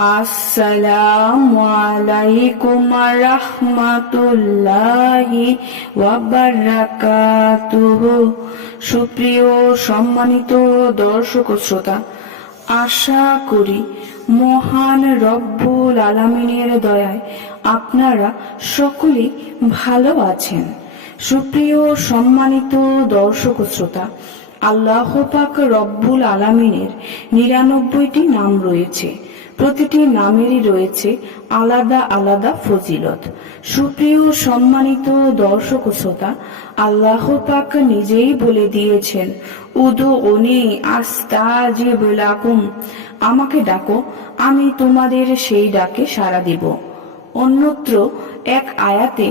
আসসালামু আলাইকুম রাহমাতুল্লাহি ওয়া বারাকাতুহু। সুপ্রিয় সম্মানিত দর্শক ও শ্রোতা, আশা করি মহান রব্বুল আলামিনের দয়ায় আপনারা সকলেই ভালো আছেন। সুপ্রিয় সম্মানিত দর্শক ও শ্রোতা, আল্লাহ পাক রব্বুল আলামিনের ৯৯টি নাম রয়েছে। প্রতিটি নামেরই রয়েছে আলাদা আলাদা ফজিলত। সুপ্রিয় সম্মানিত দর্শক ও শ্রোতা, আল্লাহ পাক নিজেই বলে দিয়েছেন, উদউনি আস্তাজিব লাকুম, আমাকে ডাকো, আমি তোমাদের সেই ডাকে সাড়া দিব। অন্যত্র এক আয়াতে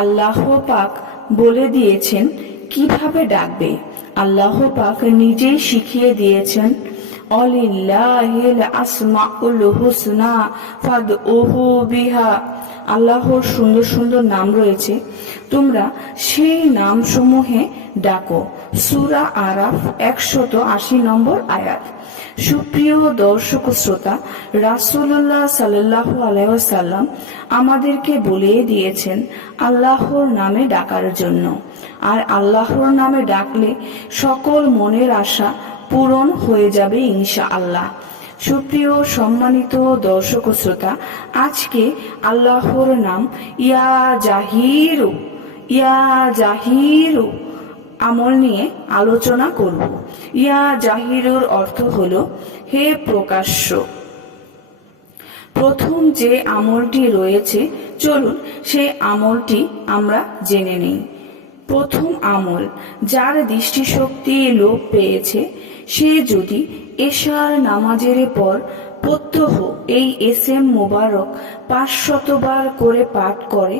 আল্লাহ পাক বলে দিয়েছেন কিভাবে ডাকবে। আল্লাহ পাক নিজেই শিখিয়ে দিয়েছেন, অলিল্লাহিল আসমাউল হুসনা ফাদউহু বিহা। আল্লাহর সুন্দর সুন্দর নাম রয়েছে, তোমরা সেই নাম সমূহে ডাকো। সূরা আরাফ ১৮০ নম্বর আয়াত। সুপ্রিয় দর্শক শ্রোতা, রাসূলুল্লাহ সাল্লাল্লাহু আলাইহি ওয়াসাল্লাম আমাদেরকে বলে দিয়েছেন আল্লাহর নামে ডাকার জন্য। আর আল্লাহর নামে ডাকলে সকল মনের আশা পূরণ হয়ে যাবে ইনশাআল্লাহ। সুপ্রিয় সম্মানিত দর্শক শ্রোতা, আজকে আল্লাহর নাম ইয়া জাহিরু, ইয়া জাহিরু আমল নিয়ে আলোচনা করব। ইয়া জাহিরুর অর্থ হলো হে প্রকাশ্য। প্রথম যে আমলটি রয়েছে, চলুন সেই আমলটি আমরা জেনে নিই। প্রথম আমল, যার দৃষ্টিশক্তি লোপ পেয়েছে সে যদি এশার নামাজের পর প্রত্যহ এই এসএম মোবারক ৫০০ বার করে পাঠ করে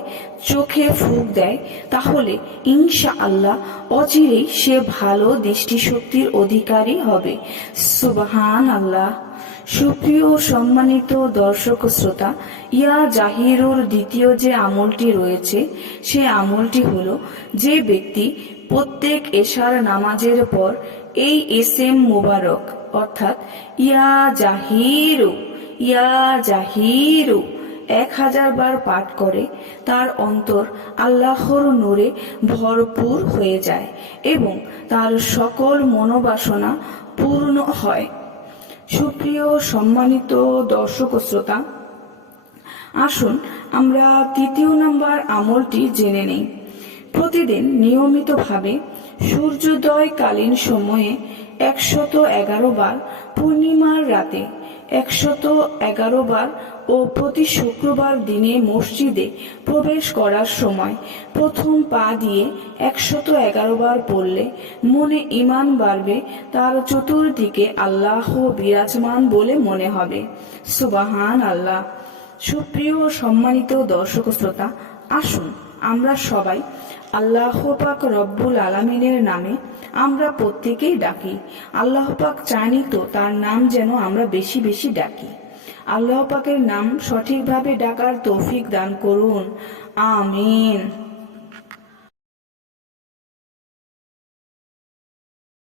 চোখে ফুঁক দেয়, তাহলে ইনশাআল্লাহ অচিরেই সে ভালো দৃষ্টিশক্তির অধিকারী হবে। সুবহান আল্লাহ। সুপ্রিয় সম্মানিত দর্শক শ্রোতা, ইয়া জাহিরুর দ্বিতীয় যে আমলটি রয়েছে সে আমলটি হলো, যে ব্যক্তি প্রত্যেক এশার নামাজের পর এই এসএম মোবারক অর্থাৎ ইয়া জাহিরু, ইয়া জাহিরু ১০০০ বার পাঠ করে, তার অন্তর আল্লাহর নূরে ভরপুর হয়ে যায় এবং তার সকল মনোবাসনা পূর্ণ হয়। সুপ্রিয় সম্মানিত দর্শক শ্রোতা, আসুন আমরা তৃতীয় নম্বর আমলটি জেনে নেই। প্রতিদিন নিয়মিতভাবে সূর্যোদয়কালীন সময়ে ১১১ বার, পূর্ণিমার রাতে ১১১ বার ও প্রতি শুক্রবার দিনে মসজিদে প্রবেশ করার সময় প্রথম পা দিয়ে ১১১ বার পড়লে মনে ঈমান বাড়বে, তার চতুর্দিকে আল্লাহ বিরাজমান বলে মনে হবে। সুবহান আল্লাহ। সুপ্রিয় সম্মানিত দর্শক শ্রোতা, আসুন আমরা সবাই আল্লাহ পাক রব্বুল আলামিনের নামে আমরা প্রত্যেকেই ডাকি। আল্লাহ পাক চাইনি তো তার নাম যেন আমরা বেশি বেশি ডাকি। আল্লাহ পাকের নাম সঠিকভাবে ডাকার তৌফিক দান করুন। আমিন।